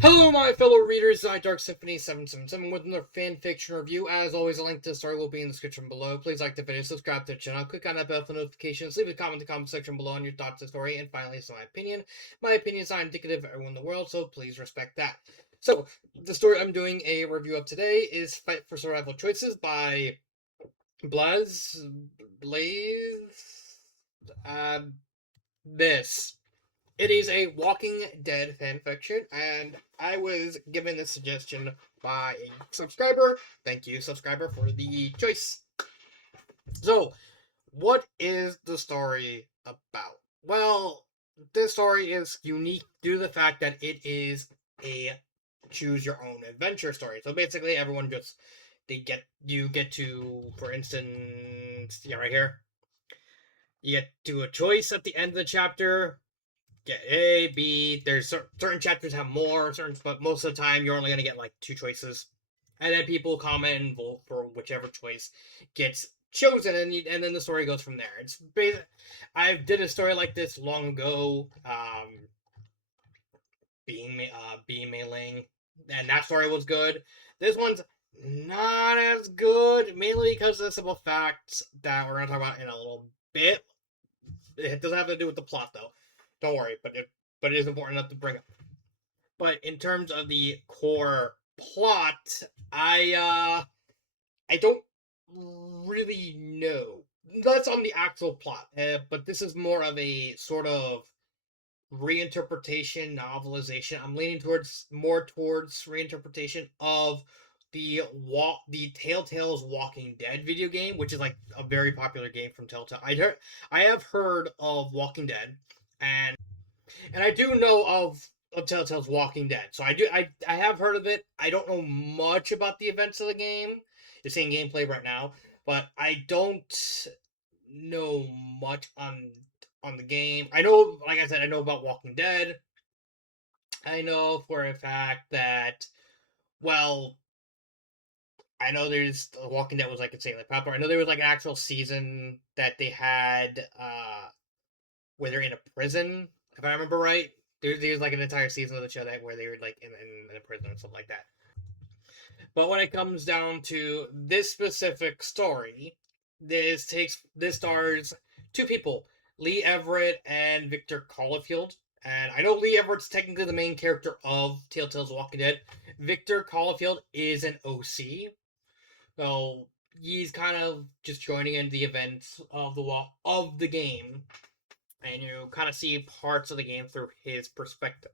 Hello, my fellow readers. I Dark Symphony 777 with another fan fiction review. As always, a link to the story will be in the description below. Please like the video, subscribe to the channel, click on that bell for notifications, leave a comment in the comment section below on your thoughts on the story, and finally, it's my opinion. My opinion is not indicative of everyone in the world, so please respect that. So, the story I'm doing a review of today is Fight for Survival Choices by Blaze. Uh, this. It is a Walking Dead fanfiction, and I was given this suggestion by a subscriber. Thank you, subscriber, for the choice. So, what is the story about? Well, this story is unique due to the fact that it is a choose your own adventure story. So basically, everyone just you get to, for instance, yeah, right here, you get to a choice at the end of the chapter. Get A, B. There's certain chapters have more, certain, but most of the time you're only gonna get like two choices, and then people comment and vote for whichever choice gets chosen, and then the story goes from there. It's I did a story like this long ago, being mailing, and that story was good. This one's not as good, mainly because of the simple fact that we're gonna talk about in a little bit. It doesn't have to do with the plot though. Don't worry, but it is important enough to bring up. But in terms of the core plot, I don't really know. That's on the actual plot, but this is more of a sort of reinterpretation, novelization. I'm leaning towards more towards reinterpretation of the Telltale's Walking Dead video game, which is like a very popular game from Telltale. I have heard of Walking Dead, and I do know of Telltale's Walking Dead. So I have heard of it. I don't know much about the events of the game. You're seeing gameplay right now, but I don't know much on the game. I know, like I said, I know about Walking Dead. I know for a fact that, well, I know there's Walking Dead was like insanely popular. I know there was like an actual season that they had where they're in a prison, if I remember right. There's like an entire season of the show that where they were like in a prison and stuff like that. But when it comes down to this specific story, this stars two people, Lee Everett and Victor Caulfield. And I know Lee Everett's technically the main character of Telltale's Walking Dead. Victor Caulfield is an OC, so he's kind of just joining in the events of the game, and you kind of see parts of the game through his perspective.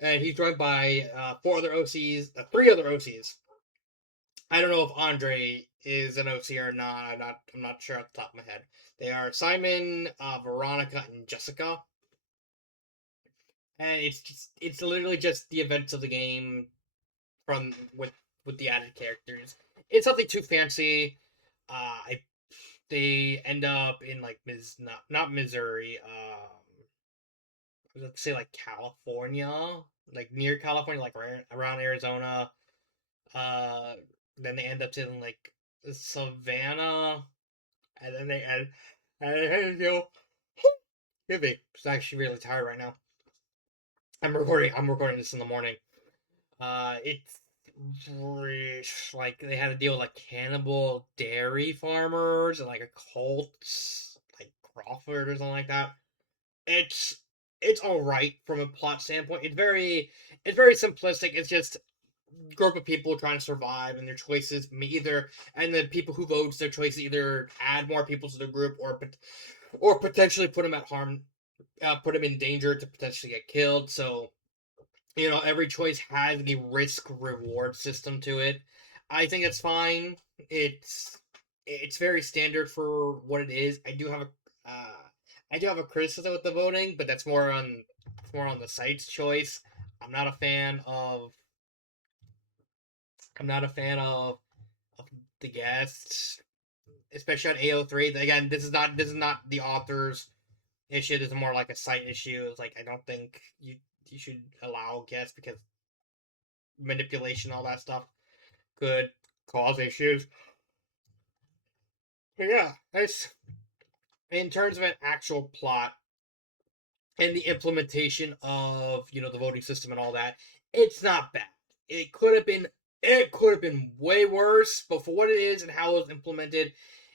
And he's joined by four other OCs, three other OCs. I don't know if Andre is an OC or not. I'm not sure off the top of my head. They are Simon, Veronica, and Jessica. And it's literally just the events of the game from with the added characters. It's nothing too fancy. I They end up in like not Missouri. Let's say like California, like near California, like around Arizona. Uh, then they end up in like Savannah, and then they end, and you know, give me. I'm actually really tired right now. I'm recording this in the morning. It's like they had to deal with like cannibal dairy farmers and like a cult, like Crawford or something like that. It's it's all right from a plot standpoint. It's very simplistic. It's just group of people trying to survive and their choices either, and the people who vote their choices either add more people to the group or potentially put them at harm, put them in danger to potentially get killed. So every choice has the risk reward system to it. I think it's fine. It's very standard for what it is. I do have a criticism with the voting, but that's more on the site's choice. I'm not a fan of I'm not a fan of the guests, especially on AO3. Again, this is not the author's issue. This is more like a site issue. It's like I don't think you should allow guests because manipulation, all that stuff could cause issues. But yeah, it's in terms of an actual plot. and the implementation of the voting system and all that, it's not bad. It could have been way worse, but for what it is and how it was implemented,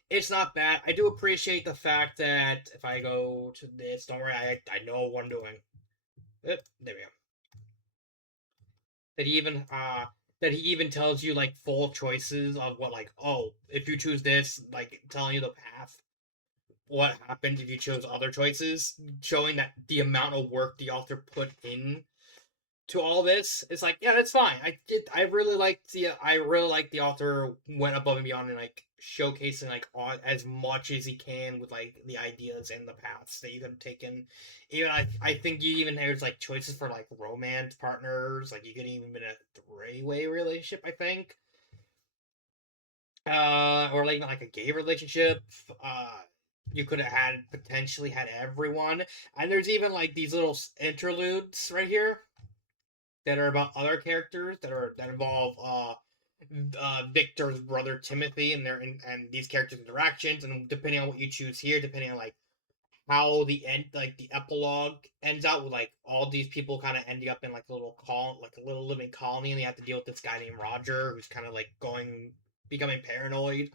it's not bad. I do appreciate the fact that if I go to this, don't worry, I know what I'm doing. There we go. That he even tells you like full choices of what, like, oh, if you choose this, like telling you the path, what happened if you chose other choices, showing that the amount of work the author put in to all this. It's like, yeah, that's fine. I really like the author went above and beyond and like showcasing like as much as he can with like the ideas and the paths that you could have taken. Even I think you even there's like choices for like romance partners. Like you could even been a three-way relationship, I think. Or like a gay relationship. You could have had potentially had everyone. And there's even like these little interludes right here that are about other characters that involve Victor's brother Timothy and and these characters' interactions, and depending on what you choose here, depending on like how the end, like the epilogue ends out with like all these people kind of ending up in like a little like a little living colony, and they have to deal with this guy named Roger who's kind of like becoming paranoid, and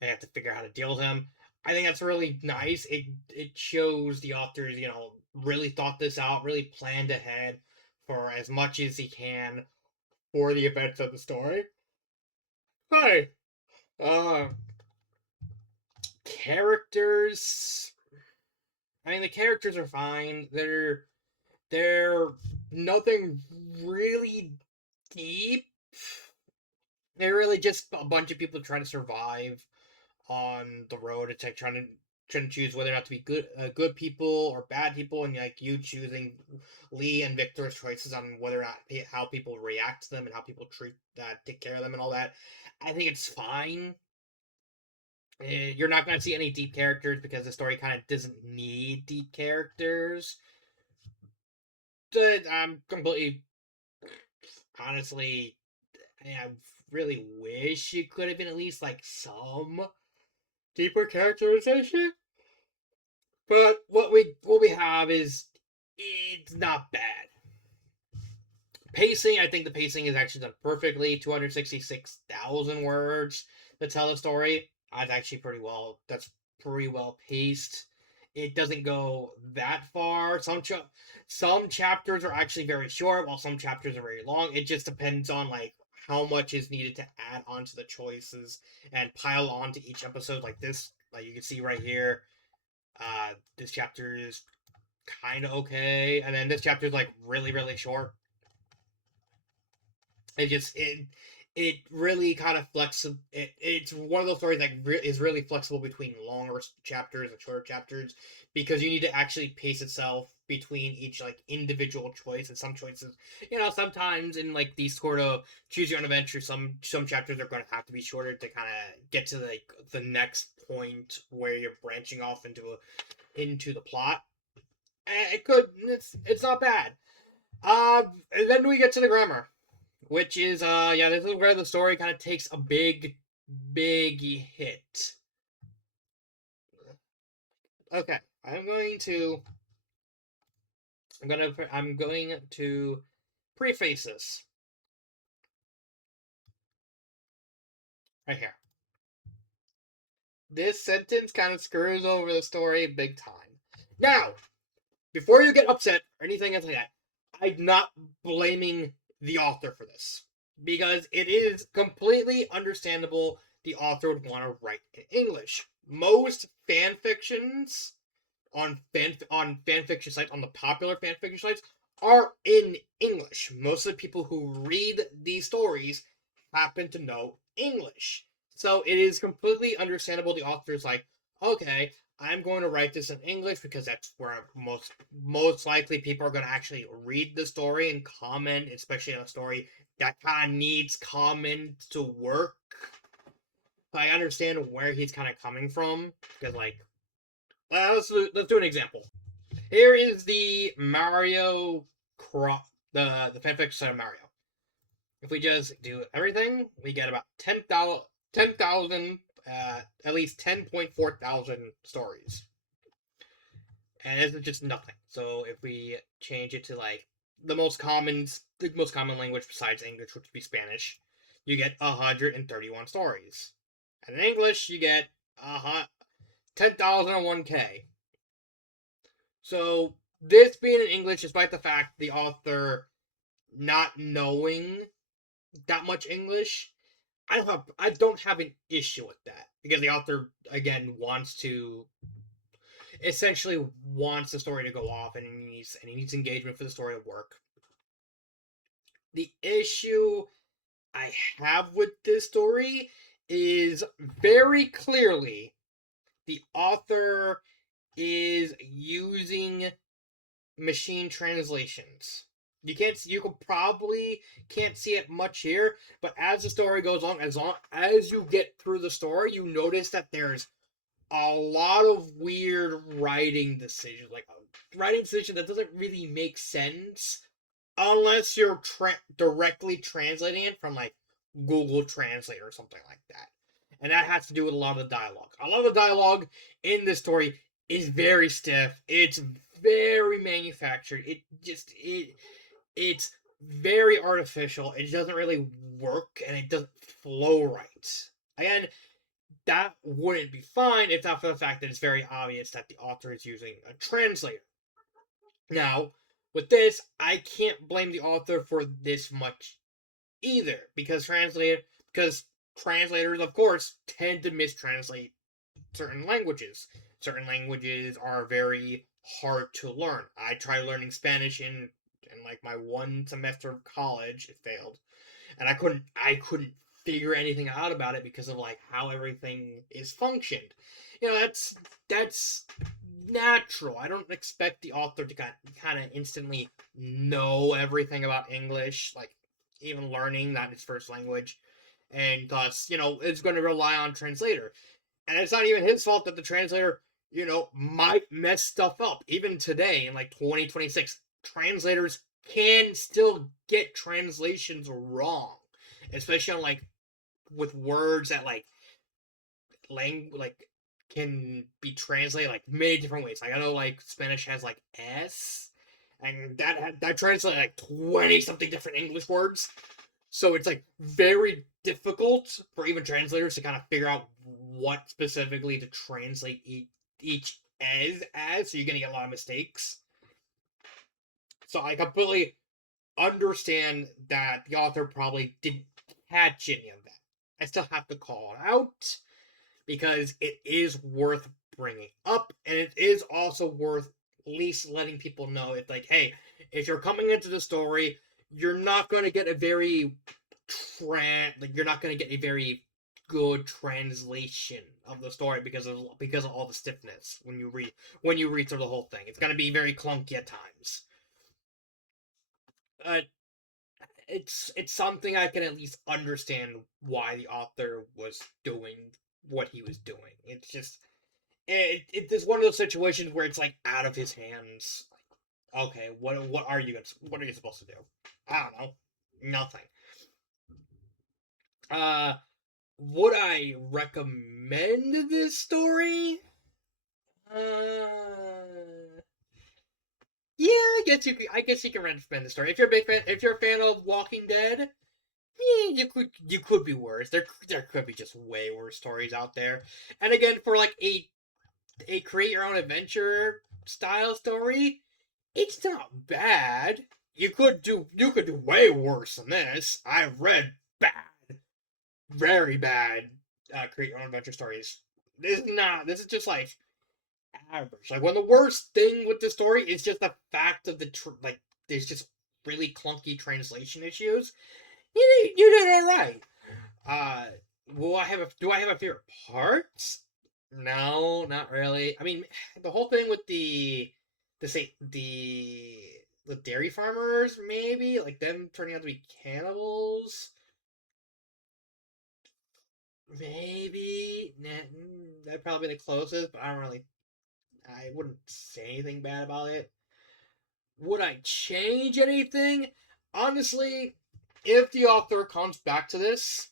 they have to figure out how to deal with him. I think that's really nice. It shows the authors, really thought this out, really planned ahead for as much as he can for the events of the story. Hi. Uh Characters. I mean, the characters are fine. They're nothing really deep. They're really just a bunch of people trying to survive on the road. It's like trying to choose whether or not to be good people or bad people, and like you choosing Lee and Victor's choices on whether or not how people react to them and how people take care of them and all that. I think it's fine. You're not going to see any deep characters because the story kind of doesn't need deep characters. I'm completely honestly, I really wish it could have been at least like some deeper characterization. But what we have is it's not bad. Pacing, I think the pacing is actually done perfectly. 266,000 words to tell a story. That's actually pretty well. That's pretty well paced. It doesn't go that far. Some chapters are actually very short, while some chapters are very long. It just depends on like how much is needed to add onto the choices and pile onto each episode. Like this, like you can see right here. This chapter is kind of okay, and then this chapter is like really really short. It really kind of flexible. It's one of those stories that is really flexible between longer chapters and shorter chapters because you need to actually pace itself between each like individual choice, and some choices, sometimes in like these sort of choose your own adventure, some chapters are going to have to be shorter to kind of get to like the next point where you're branching off into the plot. It's not bad. And then we get to the grammar, which is yeah, this is where the story kind of takes a big hit. Okay, I'm going to preface this right here. This sentence kind of screws over the story big time. Now, before you get upset or anything else like that, I'm not blaming the author for this because it is completely understandable the author would want to write in English. Most fan fictions on fanfiction sites, on the popular fanfiction sites, are in English. Most of the people who read these stories happen to know English. So it is completely understandable the author's like, okay, I'm going to write this in English because that's where most likely people are going to actually read the story and comment, especially on a story that kind of needs comment to work. I understand where he's kind of coming from because like let's do an example. Here is the Mario the fanfiction set of Mario. If we just do everything, we get about 10,000, at least 10.4 thousand stories. and this is just nothing. So if we change it to like the most common language besides English, which would be Spanish, you get 131 stories, and in English you get 10,001K. So this being in English, despite the fact the author not knowing that much English, I don't have an issue with that because the author again essentially wants the story to go off and he needs engagement for the story to work. The issue I have with this story is very clearly the author is using machine translations. You can probably can't see it much here, but as the story goes on, as you get through the story, you notice that there's a lot of weird writing decisions, like a writing decision that doesn't really make sense unless you're directly translating it from like Google Translate or something like that. And that has to do with a lot of the dialogue. A lot of the dialogue in this story is very stiff. It's very manufactured. It's very artificial. It doesn't really work and it doesn't flow right. Again, that wouldn't be fine if not for the fact that it's very obvious that the author is using a translator. Now, with this, I can't blame the author for this much either, because translators, of course, tend to mistranslate certain languages. Certain languages are very hard to learn. I tried learning Spanish in like my one semester of college. It failed, and I couldn't figure anything out about it because of like how everything is functioned. That's natural. I don't expect the author to kind of instantly know everything about English, like even learning not his first language, and thus it's going to rely on translator. And it's not even his fault that the translator might mess stuff up. Even today in like 2026, translators can still get translations wrong, especially on like with words that like can be translated like many different ways. Like I know like Spanish has like s, and that translates like 20 something different English words. So it's like very difficult for even translators to kind of figure out what specifically to translate each as. So you're gonna get a lot of mistakes. So I completely understand that the author probably didn't catch any of that. I still have to call it out because it is worth bringing up, and it is also worth at least letting people know it's like, hey, if you're coming into the story, you're not going to get a very you're not going to get a very good translation of the story because of all the stiffness when you read through the whole thing. It's going to be very clunky at times. Uh, it's something I can at least understand why the author was doing what he was doing. It's just it's one of those situations where it's like out of his hands. Like, okay, what are you supposed to do? I don't know, nothing. Uh, would I recommend this story? Yeah, I guess you can recommend the story if you're a big fan. If you're a fan of Walking Dead, yeah, you could be worse. There could be just way worse stories out there. And again, for like a create your own adventure style story, it's not bad. You could do way worse than this. I've read bad, very bad create your own adventure stories. This is not. This is just like average. Like one of the worst thing with the story is just the fact of like there's just really clunky translation issues. You did all right. Uh, do I have a favorite parts? No, not really. I mean, the whole thing with the say the dairy farmers, maybe like them turning out to be cannibals. Maybe that'd probably be the closest, but I wouldn't say anything bad about it. Would I change anything? Honestly, if the author comes back to this,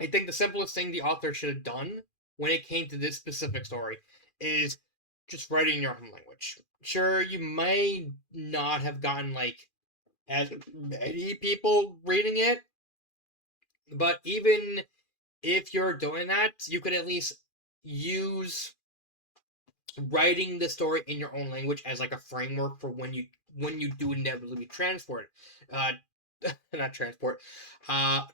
I think the simplest thing the author should have done when it came to this specific story is just writing your home language. Sure, you may not have gotten like as many people reading it, but even if you're doing that, you could at least use writing the story in your own language as like a framework for when you do inevitably transport uh not transport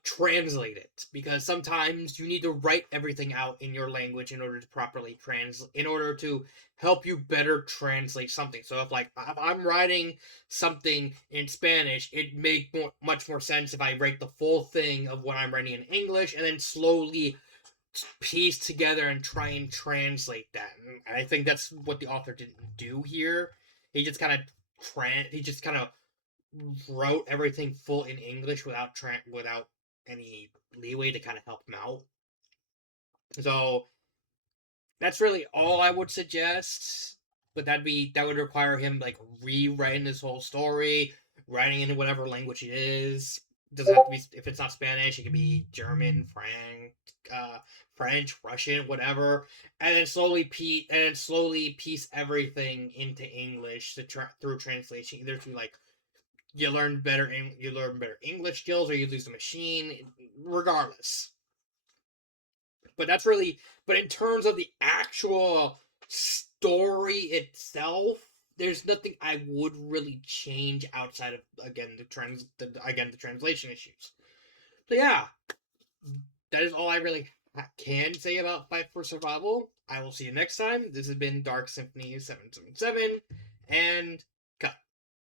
translate it, because sometimes you need to write everything out in your language in order to properly translate, in order to help you better translate something. So if I'm writing something in Spanish, it make much more sense if I write the full thing of what I'm writing in English and then slowly piece together and try and translate that. And I think that's what the author didn't do here. He just kind of he just kind of wrote everything full in English without any leeway to kind of help him out. So that's really all I would suggest. But that would require him like rewriting this whole story, writing in whatever language it is. It doesn't have to be, if it's not Spanish, it could be German, French, Russian, whatever, and then slowly piece everything into English through translation, either through like you learn better English skills, or you lose the machine. Regardless, but that's really, but in terms of the actual story itself, there's nothing I would really change outside of, again, the translation issues. So yeah, that is all I really can say about Fight for Survival. I will see you next time. This has been Dark Symphony 777, and